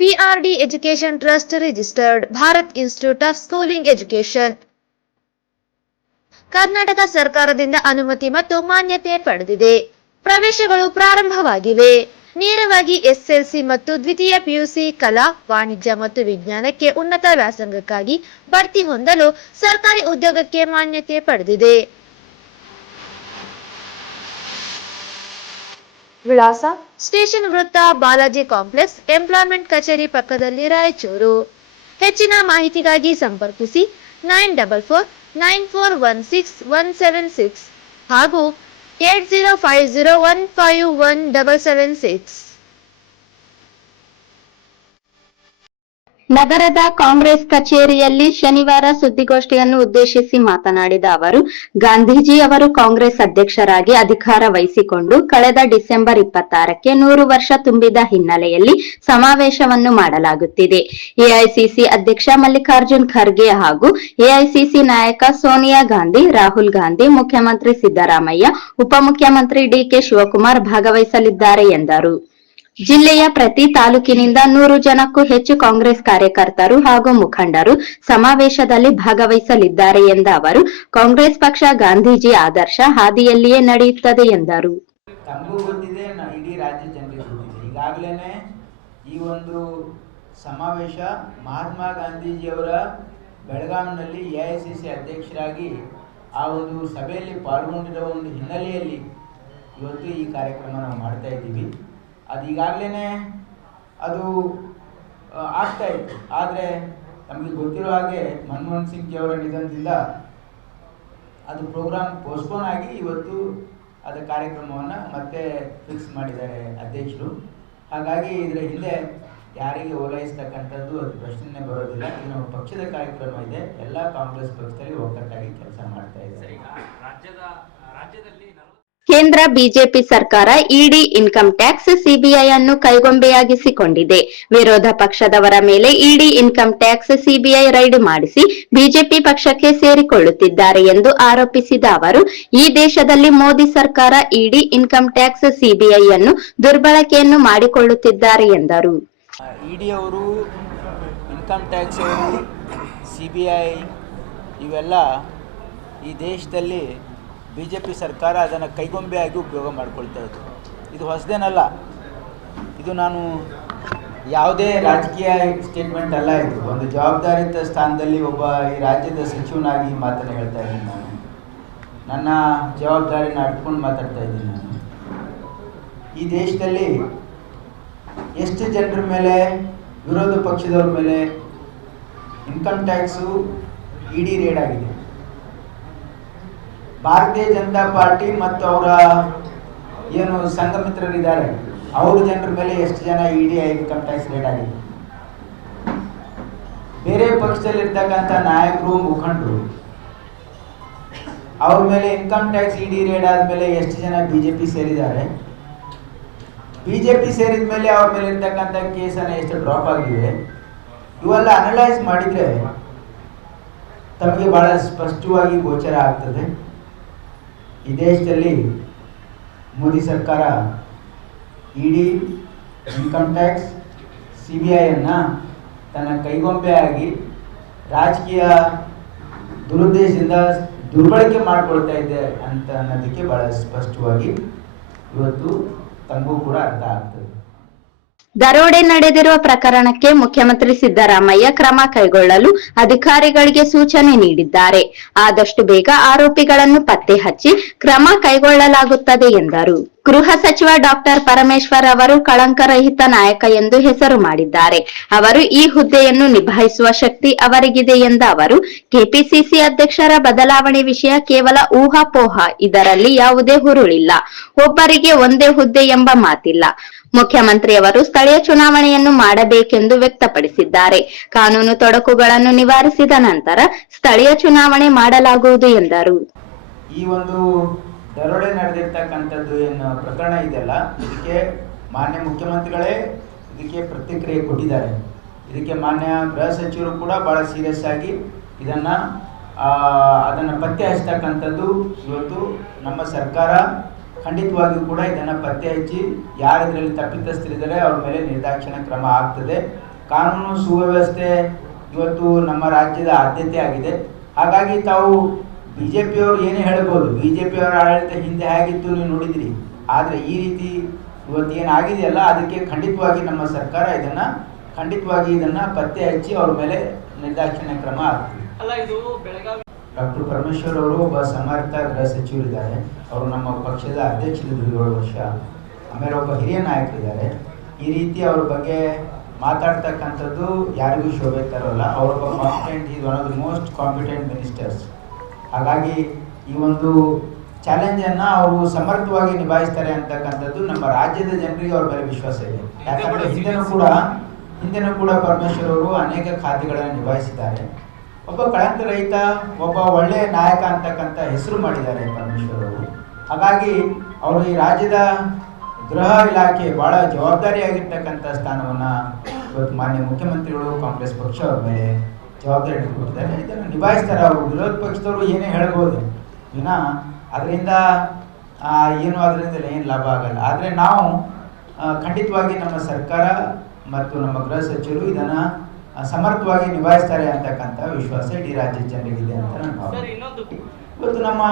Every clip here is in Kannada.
PRD Education Trust registered Bharat Institute of Schooling Education. Karnataka ಸರ್ಕಾರದಿಂದ ಅನುಮತಿ ಮತ್ತು ಮಾನ್ಯತೆ ಪಡೆದಿದೆ. ಪ್ರವೇಶಗಳು ಪ್ರಾರಂಭವಾಗಿವೆ. ನೇರವಾಗಿ ಎಸ್ಎಲ್ಸಿ ಮತ್ತು ದ್ವಿತೀಯ ಪಿಯುಸಿ ಕಲಾ, ವಾಣಿಜ್ಯ ಮತ್ತು ವಿಜ್ಞಾನಕ್ಕೆ ಉನ್ನತ ವ್ಯಾಸಂಗಕ್ಕಾಗಿ ಬಡ್ತಿ ಹೊಂದಲು ಸರ್ಕಾರಿ ಉದ್ಯೋಗಕ್ಕೆ ಮಾನ್ಯತೆ ಪಡೆದಿದೆ. ವಿಳಾಸ: ಸ್ಟೇಷನ್ ವೃತ್ತ, ಬಾಲಾಜಿ ಕಾಂಪ್ಲೆಕ್ಸ್, ಎಂಪ್ಲಾಯ್ಮೆಂಟ್ ಕಚೇರಿ ಪಕ್ಕದಲ್ಲಿ, ರಾಯಚೂರು. ಹೆಚ್ಚಿನ ಮಾಹಿತಿಗಾಗಿ ಸಂಪರ್ಕಿಸಿ 9449416176 ಹಾಗೂ 8050151776. ನಗರದ ಕಾಂಗ್ರೆಸ್ ಕಚೇರಿಯಲ್ಲಿ ಶನಿವಾರ ಸುದ್ದಿಗೋಷ್ಠಿಯನ್ನು ಉದ್ದೇಶಿಸಿ ಮಾತನಾಡಿದ ಅವರು, ಗಾಂಧೀಜಿ ಅವರು ಕಾಂಗ್ರೆಸ್ ಅಧ್ಯಕ್ಷರಾಗಿ ಅಧಿಕಾರ ವಹಿಸಿಕೊಂಡು ಕಳೆದ ಡಿಸೆಂಬರ್ 26ಕ್ಕೆ 100 ವರ್ಷ ತುಂಬಿದ ಹಿನ್ನೆಲೆಯಲ್ಲಿ ಸಮಾವೇಶವನ್ನು ಮಾಡಲಾಗುತ್ತಿದೆ. ಎಐಸಿಸಿ ಅಧ್ಯಕ್ಷ ಮಲ್ಲಿಕಾರ್ಜುನ್ ಖರ್ಗೆ ಹಾಗೂ ಎಐಸಿಸಿ ನಾಯಕ ಸೋನಿಯಾ ಗಾಂಧಿ, ರಾಹುಲ್ ಗಾಂಧಿ, ಮುಖ್ಯಮಂತ್ರಿ ಸಿದ್ದರಾಮಯ್ಯ, ಉಪಮುಖ್ಯಮಂತ್ರಿ ಡಿಕೆ ಶಿವಕುಮಾರ್ ಭಾಗವಹಿಸಲಿದ್ದಾರೆ ಎಂದರು. ಜಿಲ್ಲೆಯ ಪ್ರತಿ ತಾಲೂಕಿನಿಂದ 100 ಜನಕ್ಕೂ ಹೆಚ್ಚು ಕಾಂಗ್ರೆಸ್ ಕಾರ್ಯಕರ್ತರು ಹಾಗೂ ಮುಖಂಡರು ಸಮಾವೇಶದಲ್ಲಿ ಭಾಗವಹಿಸಲಿದ್ದಾರೆ ಎಂದ ಅವರು, ಕಾಂಗ್ರೆಸ್ ಪಕ್ಷ ಗಾಂಧೀಜಿ ಆದರ್ಶ ಹಾದಿಯಲ್ಲಿಯೇ ನಡೆಯುತ್ತದೆ ಎಂದರು. ತಮಗೂ ಗೊತ್ತಿದೆ, ಇಡೀ ರಾಜ್ಯ ಜನರಿಗೆ ಗೊತ್ತಿದೆ. ಈಗಾಗಲೇ ಈ ಒಂದು ಸಮಾವೇಶ ಮಹಾತ್ಮ ಗಾಂಧೀಜಿಯವರ ಬೆಳಗಾವಿನಲ್ಲಿ ಎಐಸಿಸಿ ಅಧ್ಯಕ್ಷರಾಗಿ ಆ ಒಂದು ಸಭೆಯಲ್ಲಿ ಪಾಲ್ಗೊಂಡಿರೋ ಒಂದು ಹಿನ್ನೆಲೆಯಲ್ಲಿ ಇವತ್ತು ಈ ಕಾರ್ಯಕ್ರಮ ನಾವು ಮಾಡ್ತಾ ಇದ್ದೀವಿ. ಅದು ಈಗಾಗಲೇ ಅದು ಆಗ್ತಾ ಇತ್ತು. ಆದರೆ ನಮಗೆ ಗೊತ್ತಿರೋ ಹಾಗೆ ಮನಮೋಹನ್ ಸಿಂಗ್ ಅವರ ನಿಧನದಿಂದ ಅದು ಪ್ರೋಗ್ರಾಮ್ ಪೋಸ್ಟ್ಪೋನ್ ಆಗಿ ಇವತ್ತು ಅದರ ಕಾರ್ಯಕ್ರಮವನ್ನು ಮತ್ತೆ ಫಿಕ್ಸ್ ಮಾಡಿದ್ದಾರೆ ಅಧ್ಯಕ್ಷರು. ಹಾಗಾಗಿ ಇದರ ಹಿಂದೆ ಯಾರಿಗೆ ಓಲೈಸ್ತಕ್ಕಂಥದ್ದು ಅದು ಪ್ರಶ್ನೆ ಬರೋದಿಲ್ಲ. ಇದು ನಮ್ಮ ಪಕ್ಷದ ಕಾರ್ಯಕ್ರಮ ಇದೆ. ಎಲ್ಲ ಕಾಂಗ್ರೆಸ್ ಪಕ್ಷದಲ್ಲಿ ಒಗ್ಗಟ್ಟಾಗಿ ಕೆಲಸ ಮಾಡ್ತಾ ಇದ್ದಾರೆ. ಕೇಂದ್ರ ಬಿಜೆಪಿ ಸರ್ಕಾರ ಇಡಿ, ಇನ್ಕಮ್ ಟ್ಯಾಕ್ಸ್, ಸಿಬಿಐ ಅನ್ನು ಕೈಗೊಂಬೆಯಾಗಿಸಿಕೊಂಡಿದೆ. ವಿರೋಧ ಪಕ್ಷದವರ ಮೇಲೆ ಇಡಿ, ಇನ್ಕಮ್ ಟ್ಯಾಕ್ಸ್, ಸಿಬಿಐ ರೈಡ್ ಮಾಡಿಸಿ ಬಿಜೆಪಿ ಪಕ್ಷಕ್ಕೆ ಸೇರಿಕೊಳ್ಳುತ್ತಿದ್ದಾರೆ ಎಂದು ಆರೋಪಿಸಿದ ಅವರು, ಈ ದೇಶದಲ್ಲಿ ಮೋದಿ ಸರ್ಕಾರ ಇಡಿ, ಇನ್ಕಮ್ ಟ್ಯಾಕ್ಸ್, ಸಿಬಿಐ ಅನ್ನು ದುರ್ಬಳಕೆಯನ್ನು ಮಾಡಿಕೊಳ್ಳುತ್ತಿದ್ದಾರೆ ಎಂದರು. ಇಡಿ ಅವರು, ಇನ್ಕಮ್ ಟ್ಯಾಕ್ಸ್ ಅವರು, ಸಿಬಿಐ ಇವೆಲ್ಲ ಈ ದೇಶದಲ್ಲಿ ಬಿಜೆಪಿ ಸರ್ಕಾರ ಅದನ್ನು ಕೈಗೊಂಬೆಯಾಗಿ ಉಪಯೋಗ ಮಾಡಿಕೊಳ್ತಾ ಇತ್ತು. ಇದು ಹೊಸದೇನಲ್ಲ. ಇದು ನಾನು ಯಾವುದೇ ರಾಜಕೀಯ ಸ್ಟೇಟ್ಮೆಂಟ್ ಅಲ್ಲ. ಇದು ಒಂದು ಜವಾಬ್ದಾರಿಯುತ ಸ್ಥಾನದಲ್ಲಿ ಒಬ್ಬ ಈ ರಾಜ್ಯದ ಸಚಿವನಾಗಿ ಮಾತನ್ನು ಹೇಳ್ತಾ ಇದ್ದೀನಿ. ನನ್ನ ಜವಾಬ್ದಾರಿನ ಅಡ್ಕೊಂಡು ಮಾತಾಡ್ತಾ ಇದ್ದೀನಿ. ನಾನು ಈ ದೇಶದಲ್ಲಿ ಎಷ್ಟು ಜನರ ಮೇಲೆ, ವಿರೋಧ ಪಕ್ಷದವ್ರ ಮೇಲೆ ಇನ್ಕಮ್ ಟ್ಯಾಕ್ಸು ಇಡಿ ರೇಡ್ ಆಗಿದೆ. ಭಾರತೀಯ ಜನತಾ ಪಾರ್ಟಿ ಮತ್ತು ಅವರ ಏನು ಸಂಘಮಿತ್ರರಿದ್ದಾರೆ ಅವ್ರ ಜನರ ಮೇಲೆ ಎಷ್ಟು ಜನ ಇಡಿ ಇನ್ಕಮ್ ಟ್ಯಾಕ್ಸ್ ರೇಟ್ ಆಗಿದೆ. ಬೇರೆ ಪಕ್ಷದಲ್ಲಿರ್ತಕ್ಕಂಥ ನಾಯಕರು, ಮುಖಂಡರು ಅವ್ರ ಮೇಲೆ ಇನ್ಕಮ್ ಟ್ಯಾಕ್ಸ್ ಇಡಿ ರೇಟ್ ಆದಮೇಲೆ ಎಷ್ಟು ಜನ ಬಿಜೆಪಿ ಸೇರಿದ್ದಾರೆ. ಬಿಜೆಪಿ ಸೇರಿದ ಮೇಲೆ ಅವ್ರ ಮೇಲೆ ಇರ್ತಕ್ಕಂಥ ಕೇಸನ್ನು ಎಷ್ಟು ಡ್ರಾಪ್ ಆಗಿವೆ. ಇವೆಲ್ಲ ಅನಲೈಸ್ ಮಾಡಿದರೆ ತಮಗೆ ಬಹಳ ಸ್ಪಷ್ಟವಾಗಿ ಗೋಚರ ಆಗ್ತದೆ. ಈ ದೇಶದಲ್ಲಿ ಮೋದಿ ಸರ್ಕಾರ ಇಡಿ, ಇನ್ಕಮ್ ಟ್ಯಾಕ್ಸ್, ಸಿಬಿಐಯನ್ನು ತನ್ನ ಕೈಗೊಂಬೆಯಾಗಿ ರಾಜಕೀಯ ದುರುದ್ದೇಶದಿಂದ ದುರ್ಬಳಕೆ ಮಾಡಿಕೊಳ್ತಾ ಇದೆ ಅಂತ ಅನ್ನೋದಕ್ಕೆ ಬಹಳ ಸ್ಪಷ್ಟವಾಗಿ ಇವತ್ತು ತಮಗೂ ಕೂಡ ಅರ್ಥ ಆಗ್ತದೆ. ದರೋಡೆ ನಡೆದಿರುವ ಪ್ರಕರಣಕ್ಕೆ ಮುಖ್ಯಮಂತ್ರಿ ಸಿದ್ದರಾಮಯ್ಯ ಕ್ರಮ ಕೈಗೊಳ್ಳಲು ಅಧಿಕಾರಿಗಳಿಗೆ ಸೂಚನೆ ನೀಡಿದ್ದಾರೆ. ಆದಷ್ಟು ಬೇಗ ಆರೋಪಿಗಳನ್ನು ಪತ್ತೆ ಹಚ್ಚಿ ಕ್ರಮ ಕೈಗೊಳ್ಳಲಾಗುತ್ತದೆ ಎಂದರು. ಗೃಹ ಸಚಿವ ಡಾಕ್ಟರ್ ಪರಮೇಶ್ವರ್ ಅವರು ಕಳಂಕರಹಿತ ನಾಯಕ ಎಂದು ಹೆಸರು ಮಾಡಿದ್ದಾರೆ. ಅವರು ಈ ಹುದ್ದೆಯನ್ನು ನಿಭಾಯಿಸುವ ಶಕ್ತಿ ಅವರಿಗಿದೆ ಎಂದ ಅವರು, ಕೆಪಿಸಿಸಿ ಅಧ್ಯಕ್ಷರ ಬದಲಾವಣೆ ವಿಷಯ ಕೇವಲ ಊಹಾಪೋಹ. ಇದರಲ್ಲಿ ಯಾವುದೇ ಹುರುಳಿಲ್ಲ. ಒಬ್ಬರಿಗೆ ಒಂದೇ ಹುದ್ದೆ ಎಂಬ ಮಾತಿಲ್ಲ. ಮುಖ್ಯಮಂತ್ರಿಯವರು ಸ್ಥಳೀಯ ಚುನಾವಣೆಯನ್ನು ಮಾಡಬೇಕೆಂದು ವ್ಯಕ್ತಪಡಿಸಿದ್ದಾರೆ. ಕಾನೂನು ತೊಡಕುಗಳನ್ನು ನಿವಾರಿಸಿದ ನಂತರ ಸ್ಥಳೀಯ ಚುನಾವಣೆ ಮಾಡಲಾಗುವುದು ಎಂದರು. ಈ ಒಂದು ದರೋಡೆ ನಡೆದಿರ್ತಕ್ಕಂಥದ್ದು ಏನು ಪ್ರಕರಣ ಇದೆಯಲ್ಲ, ಇದಕ್ಕೆ ಮಾನ್ಯ ಮುಖ್ಯಮಂತ್ರಿಗಳೇ ಇದಕ್ಕೆ ಪ್ರತಿಕ್ರಿಯೆ ಕೊಟ್ಟಿದ್ದಾರೆ. ಇದಕ್ಕೆ ಮಾನ್ಯ ಗೃಹ ಸಚಿವರು ಕೂಡ ಭಾಳ ಸೀರಿಯಸ್ ಆಗಿ ಅದನ್ನು ಪತ್ತೆ ಹಚ್ಚತಕ್ಕಂಥದ್ದು ಇವತ್ತು ನಮ್ಮ ಸರ್ಕಾರ ಖಂಡಿತವಾಗಿಯೂ ಕೂಡ ಇದನ್ನು ಪತ್ತೆ ಹಚ್ಚಿ ಯಾರು ಇದರಲ್ಲಿ ತಪ್ಪಿತಸ್ಥರಿದ್ದಾರೆ ಅವ್ರ ಮೇಲೆ ನಿರ್ದಾಕ್ಷಿಣ್ಯ ಕ್ರಮ ಆಗ್ತದೆ. ಕಾನೂನು ಸುವ್ಯವಸ್ಥೆ ಇವತ್ತು ನಮ್ಮ ರಾಜ್ಯದ ಆದ್ಯತೆ ಆಗಿದೆ. ಹಾಗಾಗಿ ತಾವು ಬಿಜೆಪಿಯವರು ಏನೇ ಹೇಳ್ಬೋದು, ಬಿಜೆಪಿಯವರ ಆಡಳಿತ ಹಿಂದೆ ಹೇಗಿತ್ತು ನೀವು ನೋಡಿದ್ರಿ. ಆದರೆ ಈ ರೀತಿ ಇವತ್ತು ಏನಾಗಿದೆಯಲ್ಲ, ಅದಕ್ಕೆ ಖಂಡಿತವಾಗಿ ನಮ್ಮ ಸರ್ಕಾರ ಖಂಡಿತವಾಗಿ ಇದನ್ನ ಪತ್ತೆ ಹಚ್ಚಿ ಅವ್ರ ಮೇಲೆ ನಿರ್ದಾಕ್ಷಿಣ್ಯ ಕ್ರಮ ಆಗ್ತದೆ. ಡಾಕ್ಟರ್ ಪರಮೇಶ್ವರ್ ಅವರು ಒಬ್ಬ ಸಮರ್ಥ ಗೃಹ ಸಚಿವರಿದ್ದಾರೆ. ಅವರು ನಮ್ಮ ಪಕ್ಷದ ಅಧ್ಯಕ್ಷರಿದ್ದರು 7 ವರ್ಷ. ಆಮೇಲೆ ಒಬ್ಬ ಹಿರಿಯ ನಾಯಕರಿದ್ದಾರೆ. ಈ ರೀತಿ ಅವ್ರ ಬಗ್ಗೆ ಮಾತಾಡ್ತಕ್ಕಂಥದ್ದು ಯಾರಿಗೂ ಶೋಭೆ ತರೋಲ್ಲ. ಅವರೊಬ್ಬ competent, is one of the most competent ministers. ಹಾಗಾಗಿ ಈ ಒಂದು ಚಾಲೆಂಜನ್ನು ಅವರು ಸಮರ್ಥವಾಗಿ ನಿಭಾಯಿಸ್ತಾರೆ ಅಂತಕ್ಕಂಥದ್ದು ನಮ್ಮ ರಾಜ್ಯದ ಜನರಿಗೆ ಅವ್ರ ಮೇಲೆ ವಿಶ್ವಾಸ ಇದೆ. ಯಾಕಂದರೆ ಹಿಂದೆನೂ ಕೂಡ ಪರಮೇಶ್ವರ್ ಅವರು ಅನೇಕ ಖಾತೆಗಳನ್ನು ನಿಭಾಯಿಸಿದ್ದಾರೆ. ಒಬ್ಬ ಕಳಂಕ ರಹಿತ, ಒಬ್ಬ ಒಳ್ಳೆಯ ನಾಯಕ ಅಂತಕ್ಕಂಥ ಹೆಸರು ಮಾಡಿದ್ದಾರೆ ಪರಮೇಶ್ವರ್ ಅವರು. ಹಾಗಾಗಿ ಅವರು ಈ ರಾಜ್ಯದ ಗೃಹ ಇಲಾಖೆ ಬಹಳ ಜವಾಬ್ದಾರಿಯಾಗಿರ್ತಕ್ಕಂಥ ಸ್ಥಾನವನ್ನು ಇವತ್ತು ಮಾನ್ಯ ಮುಖ್ಯಮಂತ್ರಿಗಳು ಕಾಂಗ್ರೆಸ್ ಪಕ್ಷ ಅವ್ರ ಮೇಲೆ ಜವಾಬ್ದಾರಿ ಕೊಟ್ಟಿದ್ದಾರೆ. ಇದನ್ನು ನಿಭಾಯಿಸ್ತಾರೆ. ಅವರು ವಿರೋಧ ಪಕ್ಷದವರು ಏನೇ ಹೇಳ್ಬೋದು ವಿನಾ ಅದರಿಂದ ಏನು ಲಾಭ ಆಗಲ್ಲ. ಆದರೆ ನಾವು ಖಂಡಿತವಾಗಿ ನಮ್ಮ ಸರ್ಕಾರ ಮತ್ತು ನಮ್ಮ ಗೃಹ ಸಚಿವರು ಇದನ್ನು ಸಮರ್ಥವಾಗಿ ನಿಭಾಯಿಸ್ತಾರೆ ಅಂತಕ್ಕಂಥ ವಿಶ್ವಾಸ ಇಡೀ ರಾಜ್ಯದ ಜನರಿಗಿದೆ ಅಂತ ನಾನು ಭಾವನೆ. ಇವತ್ತು ನಮ್ಮ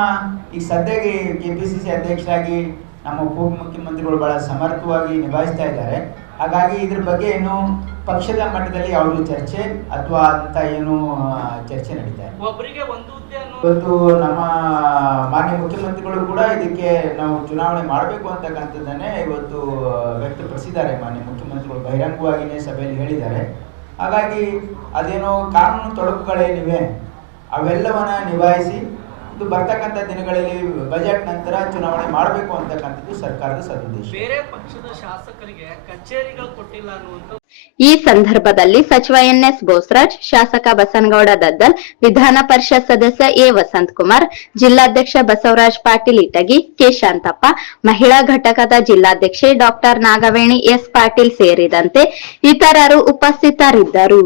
ಈಗ ಸದ್ಯಕ್ಕೆ KPCC ಅಧ್ಯಕ್ಷರಾಗಿ ನಮ್ಮ ಉಪಮುಖ್ಯಮಂತ್ರಿಗಳು ಬಹಳ ಸಮರ್ಥವಾಗಿ ನಿಭಾಯಿಸ್ತಾ ಇದ್ದಾರೆ. ಹಾಗಾಗಿ ಇದ್ರ ಬಗ್ಗೆ ಏನು ಪಕ್ಷದ ಮಟ್ಟದಲ್ಲಿ ಯಾವುದೂ ಚರ್ಚೆ ಅಥವಾ ಅಂತ ಏನು ಚರ್ಚೆ ನಡೀತಾ ಇದೆ. ಇವತ್ತು ನಮ್ಮ ಮಾನ್ಯ ಮುಖ್ಯಮಂತ್ರಿಗಳು ಕೂಡ ಇದಕ್ಕೆ ನಾವು ಚುನಾವಣೆ ಮಾಡಬೇಕು ಅಂತಕ್ಕಂಥದ್ದನ್ನೇ ಇವತ್ತು ವ್ಯಕ್ತಪಡಿಸಿದ್ದಾರೆ. ಮಾನ್ಯ ಮುಖ್ಯಮಂತ್ರಿಗಳು ಬಹಿರಂಗವಾಗಿಯೇ ಸಭೆಯಲ್ಲಿ ಹೇಳಿದ್ದಾರೆ. ಹಾಗಾಗಿ ಅದೇನೋ ಕಾನೂನು ತೊಡಕುಗಳೇನಿವೆ ಅವೆಲ್ಲವನ್ನ ನಿಭಾಯಿಸಿ ಇದು ಬರ್ತಕ್ಕಂಥ ದಿನಗಳಲ್ಲಿ ಬಜೆಟ್ ನಂತರ ಚುನಾವಣೆ ಮಾಡಬೇಕು ಅಂತಕ್ಕಂಥದ್ದು ಸರ್ಕಾರದ ಸದುದ್ದೇಶ. ಬೇರೆ ಪಕ್ಷದ ಶಾಸಕರಿಗೆ ಕಚೇರಿಗಳು ಕೊಟ್ಟಿಲ್ಲ ಅನ್ನುವಂಥ ಈ ಸಂದರ್ಭದಲ್ಲಿ ಸಚಿವ NS ಬೋಸರಾಜ್, ಶಾಸಕ ಬಸನಗೌಡ ದದ್ದಲ್, ವಿಧಾನ ಪರಿಷತ್ ಸದಸ್ಯ A ವಸಂತಕುಮಾರ್, ಜಿಲ್ಲಾಧ್ಯಕ್ಷ ಬಸವರಾಜ್ ಪಾಟೀಲ್ ಇಟಗಿ, ಕೆ ಶಾಂತಪ್ಪ, ಮಹಿಳಾ ಘಟಕದ ಜಿಲ್ಲಾಧ್ಯಕ್ಷೆ ಡಾಕ್ಟರ್ ನಾಗವೇಣಿ S ಪಾಟೀಲ್ ಸೇರಿದಂತೆ ಇತರರು ಉಪಸ್ಥಿತರಿದ್ದರು.